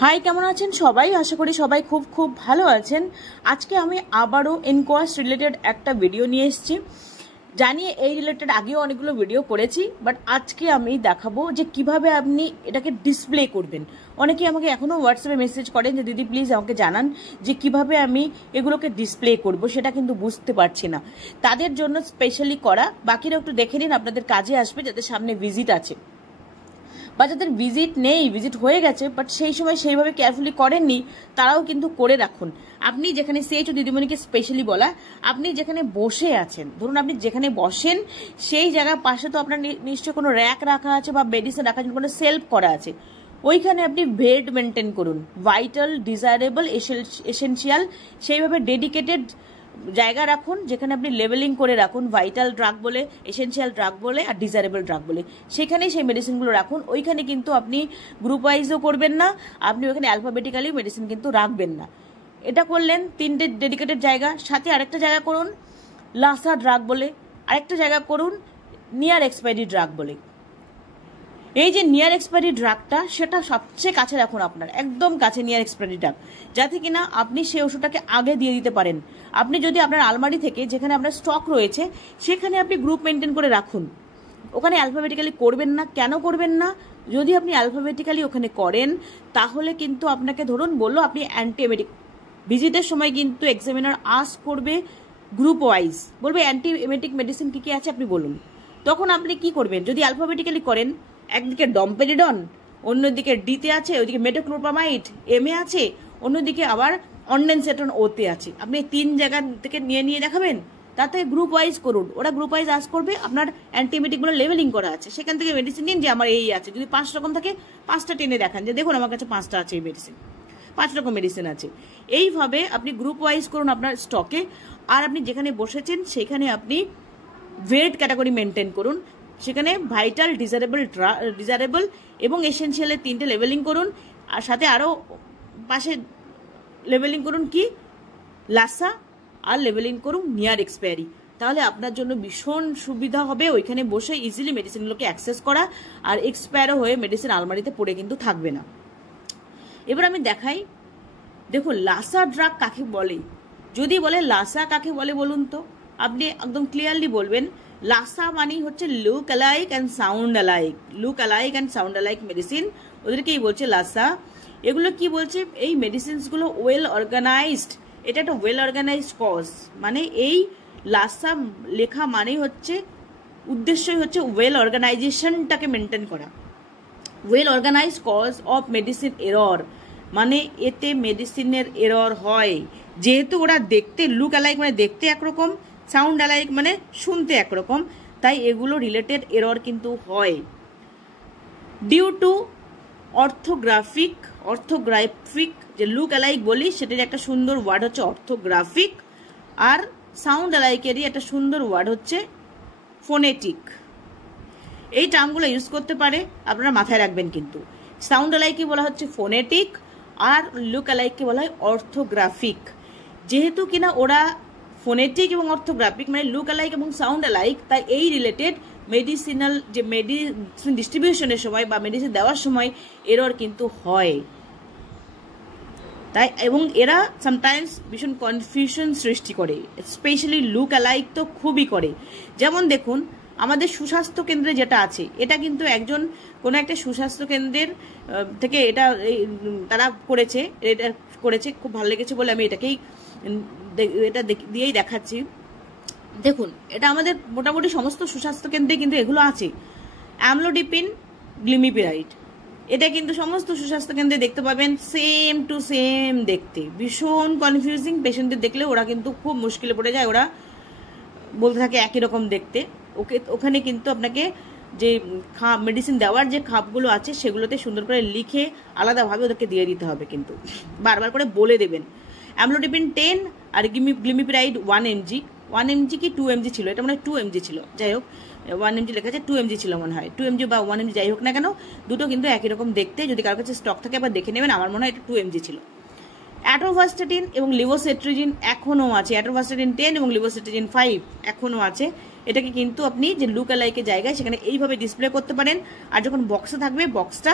High, কেমন আছেন সবাই? আশা করি সবাই খুব খুব ভালো আছেন। আজকে আমি আবারও এনকোয়াস রিলেটেড একটা ভিডিও নিয়ে এসেছি। জানি এই রিলেটেড আগেও অনেকগুলো ভিডিও করেছি, বাট আজকে আমি দেখাবো যে কিভাবে আপনি এটাকে ডিসপ্লে করবেন। অনেকে আমাকে এখনও হোয়াটসঅ্যাপে মেসেজ করেন যে দিদি প্লিজ আমাকে জানান যে কিভাবে আমি এগুলোকে ডিসপ্লে করব, সেটা কিন্তু বুঝতে পারছি না। তাদের জন্য স্পেশালি করা। বাকিরা একটু দেখে নিন, আপনাদের কাজে আসবে যাদের সামনে ভিজিট আছে বা যাদের ভিজিট নেই, ভিজিট হয়ে গেছে বাট সেই সময় সেইভাবে কেয়ারফুলি করেননি, তারাও কিন্তু করে রাখুন। আপনি যেখানে সেচ দিদিমণিকে স্পেশালি বলা, আপনি যেখানে বসে আছেন, ধরুন আপনি যেখানে বসেন সেই জায়গার পাশে তো আপনার নিশ্চয়ই কোনো র্যাক রাখা আছে বা মেডিসিন রাখার জন্য কোনো সেলফ করা আছে। ওইখানে আপনি ভেড মেনটেন করুন, ভাইটাল, ডিজায়ারেবল, এসেনশিয়াল, সেইভাবে ডেডিকেটেড জায়গা রাখুন যেখানে আপনি লেবেলিং করে রাখুন, ভাইটাল ড্রাগ বলে, এসেনশিয়াল ড্রাগ বলে আর ডিজায়ারেবল ড্রাগ বলে। সেখানেই সেই মেডিসিনগুলো রাখুন। ওইখানে কিন্তু আপনি গ্রুপ ওয়াইজও করবেন না, আপনি ওইখানে অ্যালফাবেটিক্যালি মেডিসিন কিন্তু রাখবেন না। এটা করলেন তিনটে ডেডিকেটেড জায়গা। সাথে আরেকটা জায়গা করুন লাসা ড্রাগ বলে, আরেকটা জায়গা করুন নিয়ার এক্সপায়ারি ড্রাগ বলে। এই যে নিয়ার এক্সপায়ারি ড্রাগটা, সেটা সবচেয়ে কাছে রাখুন, আপনার একদম কাছে নিয়ার এক্সপায়ারি ড্রাগ, যাতে কিনা আপনি সেই ওষুধটাকে আগে দিয়ে দিতে পারেন। আপনি যদি আপনার আলমারি থেকে যেখানে আপনার স্টক রয়েছে সেখানে আপনি গ্রুপ মেনটেন করে রাখুন। ওখানে অ্যালফাবেটিক্যালি করবেন না। কেন করবেন না? যদি আপনি অ্যালফাবেটিক্যালি ওখানে করেন তাহলে কিন্তু আপনাকে ধরুন বললো আপনি অ্যান্টিএমেটিক, ভিজিটের সময় কিন্তু এক্সামিনার আস্ক করবে গ্রুপ ওয়াইজ, বলবে অ্যান্টিএমেটিক মেডিসিন কী কী আছে আপনি বলুন। তখন আপনি কি করবেন? যদি অ্যালফাবেটিক্যালি করেন, একদিকে ডম্পেরিডন, অন্যদিকে ডিতে আছে, ওইদিকে মেটোক্লোপ্রামাইড এম এ আছে, অন্যদিকে আবার অন্ডেনসেটন ওতে আছে, আপনি তিন জায়গা থেকে নিয়ে নিয়ে দেখাবেন। তাতে গ্রুপ ওয়াইজ করুন, ওরা গ্রুপ ওয়াইজ আস করবে। আপনার অ্যান্টিমেটিকগুলো লেভেলিং করা আছে, সেখান থেকে মেডিসিন নিন যে আমার এই আছে। যদি 5 রকম থাকে 5টা টেনে দেখান যে দেখুন আমার কাছে 5টা আছে এই মেডিসিন, 5 রকম মেডিসিন আছে। এইভাবে আপনি গ্রুপ ওয়াইজ করুন আপনার স্টকে। আর আপনি যেখানে বসেছেন সেখানে আপনি ভেড ক্যাটাগরি মেনটেন করুন। সেখানে ভাইটাল, ডিজায়ারেবল এবং এসেনশিয়ালের 3টে লেভেলিং করুন। আর সাথে আরও পাশে লেভেলিং করুন কি লাসা, আর লেভেলিং করুন নিয়ার এক্সপায়ারি। তাহলে আপনার জন্য ভীষণ সুবিধা হবে ওইখানে বসে ইজিলি মেডিসিনগুলোকে অ্যাক্সেস করা, আর এক্সপায়ারও হয়ে মেডিসিন আলমারিতে পড়ে কিন্তু থাকবে না। এবার আমি দেখাই, দেখুন লাসা ড্রাগ কাকে বলে। যদি বলে লাসা কাকে বলে বলুন তো, আপনি একদম ক্লিয়ারলি বলবেন লাসা মানেই হচ্ছে look alike and sound alike, look alike and sound alike medicine, ওদেরকেই বলছে লাসা। এগুলো কি বলছে? এই মেডিসিনসগুলো ওয়েল অর্গানাইজড, এটা একটা ওয়েল অর্গানাইজড কজ। মানে এই লাসা লেখা মানেই হচ্ছে, উদ্দেশ্যই হচ্ছে ওয়েল অর্গানাইজেশনটাকে মেনটেন করা। Well organised cause of medicine error, মানে এতে মেডিসিনের এরর হয়। যেহেতু ওরা দেখতে লুক অ্যালাইক মানে দেখতে একরকম, সাউন্ড অ্যালাইক মানে শুনতে একরকম, তাই এগুলো রিলেটেড এরর কিন্তু হয়। ডিউ টু অর্থোগ্রাফিক যে লুক অ্যালাইক বলি সেটার একটা সুন্দর ওয়ার্ড হচ্ছে অর্থোগ্রাফিক, আর সাউন্ড অ্যালাইকেরই একটা সুন্দর ওয়ার্ড হচ্ছে ফোনেটিক। এই টার্মগুলো ইউজ করতে পারে, আপনারা মাথায় রাখবেন। কিন্তু সাউন্ড অ্যালাইককে বলা হচ্ছে ফোনেটিক, আর লুক অ্যালাইককে বলা হয় অর্থোগ্রাফিক। যেহেতু কিনা ওরা ফোনেটিক এবং অর্থোগ্রাফিক মানে লুক অ্যালাইক এবং সাউন্ড অ্যালাইক, তাই এই রিলেটেড মেডিসিনাল যে মেডিসিন ডিস্ট্রিবিউশনের সময় বা মেডিসিন দেওয়ার সময় এরর কিন্তু হয়। তাই এবং এরা সামটাইমস ভীষণ কনফিউশন সৃষ্টি করে, স্পেশালি লুক অ্যালাইক তো খুবই করে। যেমন দেখুন আমাদের সুস্বাস্থ্য কেন্দ্রে যেটা আছে, এটা কিন্তু একজন কোনো একটা সুস্বাস্থ্য কেন্দ্রের থেকে এটা তারা করেছে, খুব ভালো লেগেছে বলে আমি এটা দিয়েই দেখাচ্ছি। দেখুন এটা আমাদের মোটামুটি সমস্ত সুস্বাস্থ্য কেন্দ্রে কিন্তু এগুলো আছে। অ্যামলোডিপিন, গ্লিমিপিরাইড, এটা কিন্তু সমস্ত সুস্বাস্থ্য কেন্দ্রে দেখতে পাবেন, সেম টু সেম দেখতে, ভীষণ কনফিউজিং। পেশেন্টদের দেখলে ওরা কিন্তু খুব মুশকিলে পড়ে যায়, ওরা বলতে থাকে একই রকম দেখতে। ওখানে কিন্তু আপনাকে যে মেডিসিন দেওয়ার যে খাপগুলো আছে সেগুলোতে সুন্দর করে লিখে আলাদাভাবে ওদেরকে দিয়ে দিতে হবে, কিন্তু বারবার করে বলে দেবেন। অ্যামলোডিপিন 10 আর গ্লিমিপিরাইড 1 mg, 1 mg কি 2 mg ছিল, এটা মনে হয় 2 mg ছিল, যাই হোক 1 mg লেখা আছে, 2 mg ছিল মনে হয়, 2 mg বা 1 mg যাই হোক না কেন, দুটো কিন্তু একই রকম দেখতে। যদি কারোর কাছে স্টক থাকে আবার দেখে নেবেন, আমার মনে হয় এটা 2 mg ছিল। অ্যাটোভাস্টাটিন এবং লিভোসেট্রিজিন এখনও আছে, অ্যাটোভাস্টাটিন 10 এবং লিভোসেট্রিজিন 5 এখনও আছে। এটাকে কিন্তু আপনি যে লুক অ্যালাইকের জায়গায় সেখানে এইভাবে ডিসপ্লে করতে পারেন। আর যখন বক্সে থাকবে বক্সটা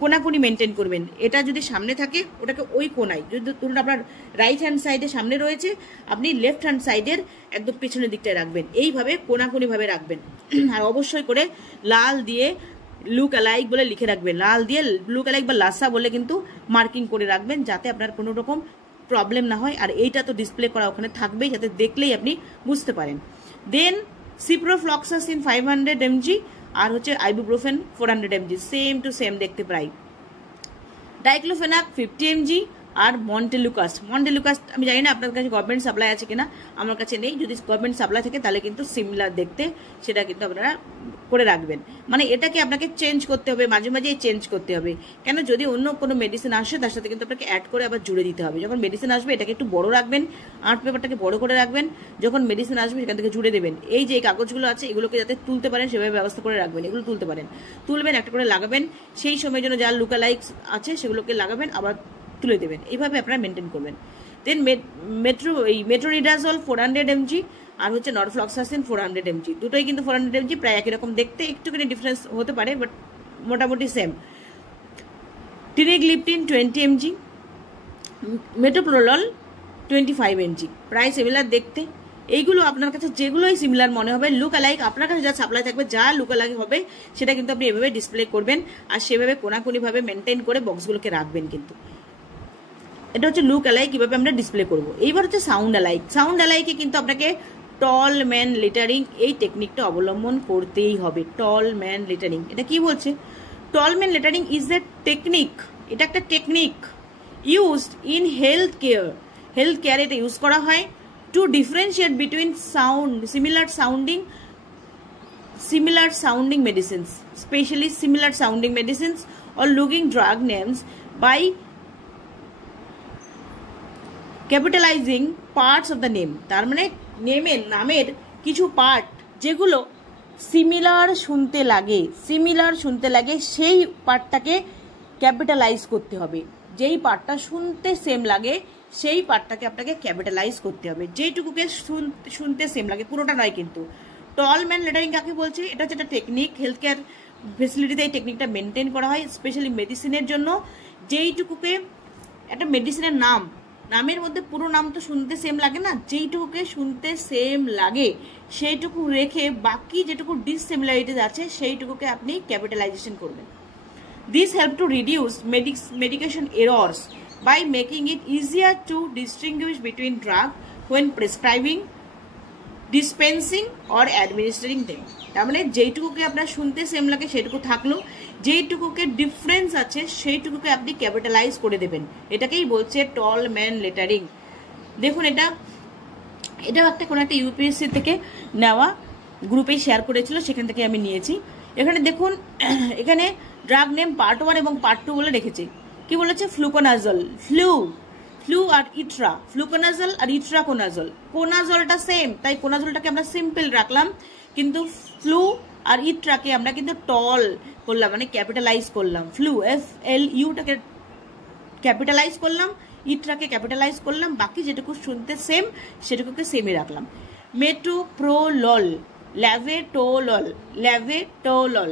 কোনাকুনি মেনটেন করবেন। এটা যদি সামনে থাকে ওটাকে ওই কোনায়, যদি ধরুন আপনার রাইট হ্যান্ড সাইডে সামনে রয়েছে, আপনি লেফট হ্যান্ড সাইডের একদম পেছনের দিকটায় রাখবেন, এইভাবে কোনাকুনিভাবে রাখবেন। আর অবশ্যই করে লাল দিয়ে লুক অ্যালাইক বলে লিখে রাখবেন, লাল দিয়ে লুক অ্যালাইক বা লাসা বলে কিন্তু মার্কিং করে রাখবেন, যাতে আপনার কোনো রকম প্রবলেম না হয়। আর এইটা তো ডিসপ্লে করা ওখানে থাকবেই, যাতে দেখলেই আপনি বুঝতে পারেন। দেন সিপ্রোফ্লক্সাসিন 500 mg আর হচ্ছে ibuprofen 400 mg, same to same দেখতে প্রায়। ডাইক্লোফেনাক 50 mg আর মন্টেলুকাস আমি জানি না আপনার কাছে গভর্নমেন্ট সাপ্লাই আছে কিনা, আমার কাছে নেই। যদি গভর্নমেন্ট সাপ্লাই থাকে তাহলে কিন্তু সিমিলার দেখতে, সেটা কিন্তু আপনারা করে রাখবেন। মানে এটাকে আপনাকে চেঞ্জ করতে হবে, মাঝে মাঝেই চেঞ্জ করতে হবে। কেন, যদি অন্য কোনো মেডিসিন আসে তার সাথে কিন্তু আপনাকে অ্যাড করে আবার জুড়ে দিতে হবে। যখন মেডিসিন আসবে এটাকে একটু বড় রাখবেন, আর্ট পেপারটাকে বড় করে রাখবেন, যখন মেডিসিন আসবে সেখান থেকে জুড়ে দেবেন। এই যে কাগজগুলো আছে এগুলোকে যাতে তুলতে পারেন সেভাবে ব্যবস্থা করে রাখবেন। এগুলো তুলতে পারেন, তুলবেন, একটা করে লাগাবেন, সেই সময়ের জন্য যা লুকালাইকস আছে সেগুলোকে লাগাবেন, আবার তুলে দেবেন। এইভাবে আপনারা মেনটেন করবেন। দেন মেট্রোনিডাজল 400 mg আর হচ্ছে নরফ্লক্সাসিন 400 mg, দুটোই কিন্তু 400 mg, প্রায় একই রকম দেখতে, একটুখানি ডিফারেন্স হতে পারে বাট মোটামুটি সেম। টিনিগ্লিপটিন 20 mg, মেটোপ্রোলল 25 mg, প্রায় সিমিলার দেখতে। এইগুলো আপনার কাছে যেগুলোই সিমিলার মনে হবে, লুক অ্যালাইক আপনার কাছে যা সাপ্লাই থাকবে, যা লুক অ্যালাইক হবে সেটা কিন্তু আপনি এভাবে ডিসপ্লে করবেন, আর সেভাবে কোনাকুনিভাবে মেনটেন করে বক্সগুলোকে রাখবেন। কিন্তু এটা হচ্ছে লুক অ্যালাইক, কিভাবে আমরা ডিসপ্লে করব। এইবার হচ্ছে সাউন্ড অ্যালাইক। সাউন্ড অ্যালাইকে কিন্তু আপনাকে টল ম্যান লেটারিং, এই টেকনিকটা অবলম্বন করতেই হবে। টল ম্যান লেটারিং, এটা কি বলছে? Tall man lettering is a technique, এটা একটা technique used in health care এটা ইউজ করা হয় to differentiate between similar sounding medicines, especially similar sounding medicines or looking drug names by capitalising parts of the name. তার মানে নামের কিছু part যেগুলো সিমিলার শুনতে লাগে সেই পার্টটাকে ক্যাপিটালাইজ করতে হবে। যেই পার্টটা শুনতে সেম লাগে সেই পার্টটাকে আপনাকে ক্যাপিটালাইজ করতে হবে, যেইটুকুকে শুনতে সেম লাগে, পুরোটা নয় কিন্তু। টল ম্যান লেটারিং কাকে বলছে? এটা হচ্ছে একটা টেকনিক, হেলথ কেয়ার ফেসিলিটিতে এই টেকনিকটা মেনটেন করা হয়, স্পেশালি মেডিসিনের জন্য। যেইটুকুকে একটা মেডিসিনের নামের মধ্যে পুরো নাম তো শুনতে সেম লাগে না, যেইটুকুকে শুনতে সেম লাগে সেইটুকু রেখে বাকি যেটুকু ডিসসিমিলারিটিস আছে সেইটুকুকে আপনি ক্যাপিটালাইজেশন করবেন। This help to reduce medication errors by making it easier to distinguish between drug when prescribing, dispensing or administering them. তার মানে যেইটুকুকে আপনার শুনতে সেম লাগে সেইটুকু থাকলো, যেইটুকুকে ডিফারেন্স আছে সেইটুকুকে আপনি ক্যাপিটালাইজ করে দেবেন। এটাকেই বলছে টল ম্যান লেটারিং। দেখুন এটাও একটা কোনো একটা ইউপিএসসি থেকে নেওয়া, গ্রুপে শেয়ার করেছিল, সেখান থেকে আমি নিয়েছি। এখানে দেখুন, এখানে ড্রাগ নেম পার্ট 1 এবং পার্ট 2 বলে রেখেছে। কি বলেছে? ফ্লুকোনাজল, ফ্লু আর ইট্রা, ফ্লুকোনাজল আর ইট্রাকোনাজল। কোনাজলটা সেম, তাই কোনাজলটাকে আমরা সিম্পল রাখলাম, কিন্তু ফ্লু আর ইট্রাকে আমরা কিন্তু টল করলাম, মানে ক্যাপিটালাইজ করলাম। ফ্লু FLU-টাকে ক্যাপিটালাইজ করলাম, ইট্রাকে ক্যাপিটালাইজ করলাম, বাকি যেটুকু শুনতে সেম সেটুকুকে সেমই রাখলাম। মেটোপ্রোলল, ল্যাভেটোলল,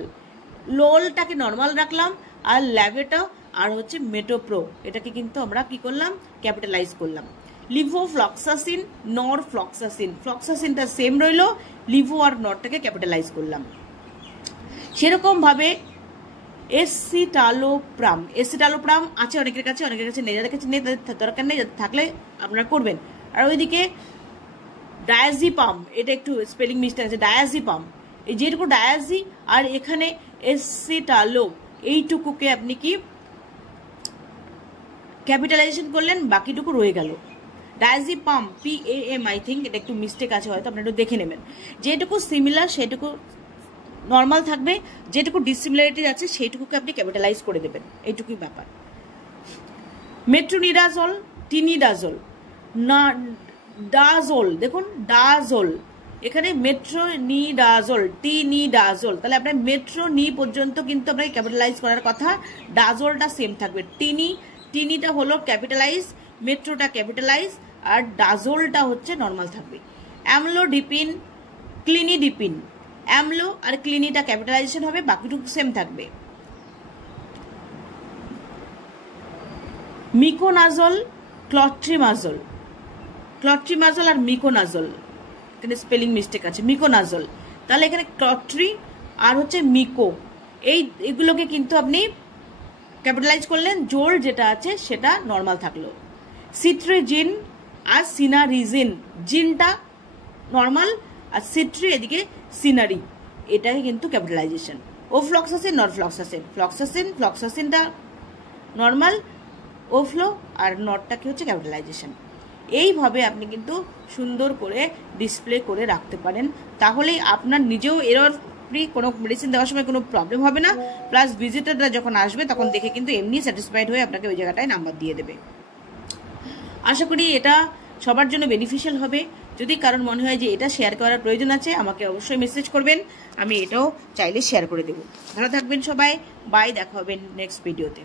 লোলটাকে নর্মাল রাখলাম, আর ল্যাভেটা আর হচ্ছে মেটোপ্রো, এটাকে কিন্তু আমরা কি করলাম? ক্যাপিটালাইজ করলাম। লিভোফ্লক্সাসিন, নরফ্লক্সাসিন, ফ্লক্সাসিনটা সেম রইল, লিভো আর নরটাকে ক্যাপিটালাইজ করলাম। সেরকম ভাবে এসিটালোপ্রাম আছে অনেকের কাছে নেই, যাদের কাছে নেই তাদের দরকার নেই, যাদের থাকলে আপনারা করবেন। আর ওইদিকে ডায়াজিপাম, এটা একটু স্পেলিং মিস্টেক আছে, ডায়াজিপাম, এই যেটুকু ডায়াজি আর এখানে এসিটালো, এইটুকুকে আপনি কি ক্যাপিটালাইজেশন করলেন, বাকিটুকু রয়ে গেল। ডায়াজিপাম, PAM, আই থিঙ্ক এটা একটু মিস্টেক আছে, হয়তো আপনারা একটু দেখে নেবেন। যেটুকু সিমিলার সেটুকু নর্মাল থাকবে, যেটুকু ডিসিমিলারিটি আছে সেইটুকুকে আপনি ক্যাপিটালাইজ করে দেবেন, এইটুকুই ব্যাপার। মেট্রোনিডাজল, টিনিডাজল, ডাজল, দেখুন ডাজল, এখানে মেট্রোনিডাজল, টিনিডাজল, তাহলে আপনার মেট্রোনি পর্যন্ত কিন্তু আপনাকে ক্যাপিটালাইজ করার কথা, ডাজলটা সেম থাকবে। টিনিটা হলো ক্যাপিটালাইজ, মেট্রোটা ক্যাপিটালাইজ, আর ডাজলটা হচ্ছে নর্মাল থাকবে। অ্যামলোডিপিন, ক্লিনিডিপিন, অ্যামলো আর ক্লিনিটা ক্যাপিটালাইজেশন হবে, বাকিটুকু সেম থাকবে। মিকোনাজল, ক্লট্রিমাজল, ক্লট্রিমাজল আর মিকোনাজল, এখানে স্পেলিং মিস্টেক আছে, মিকোনাজল। তাহলে এখানে ক্লট্রি আর হচ্ছে মিকো, এইগুলোকে কিন্তু আপনি ক্যাপিটালাইজ করলেন, জোল যেটা আছে সেটা নর্মাল থাকলো। সিট্রিজিন আর সিনারিজিন, জিনটা নর্মাল আর সিট্রি এদিকে সিনারি, এটাকে কিন্তু capitalisation. Ofloxacin, norfloxacin, ফ্লক্সাসিন, ফ্লক্সাসিনটা নর্মাল, ও ফ্লো আর নটটাকে হচ্ছে ক্যাপিটালাইজেশন। এইভাবে আপনি কিন্তু সুন্দর করে ডিসপ্লে করে রাখতে পারেন, তাহলেই আপনার নিজেও এরর ফ্রি, কোনো মেডিসিন দেওয়ার সময় কোনো প্রবলেম হবে না, প্লাস ভিজিটাররা যখন আসবে তখন দেখে কিন্তু এমনি স্যাটিসফাইড হয়ে আপনাকে ওই জায়গাটায় নাম্বার দিয়ে দেবে। আশা করি এটা সবার জন্য বেনিফিশিয়াল হবে। যদি কারোর মনে হয় যে এটা শেয়ার করার প্রয়োজন আছে, আমাকে অবশ্যই মেসেজ করবেন, আমি এটাও চাইলে শেয়ার করে দেবো। ভালো থাকবেন সবাই, বাই, দেখা হবে নেক্সট ভিডিওতে।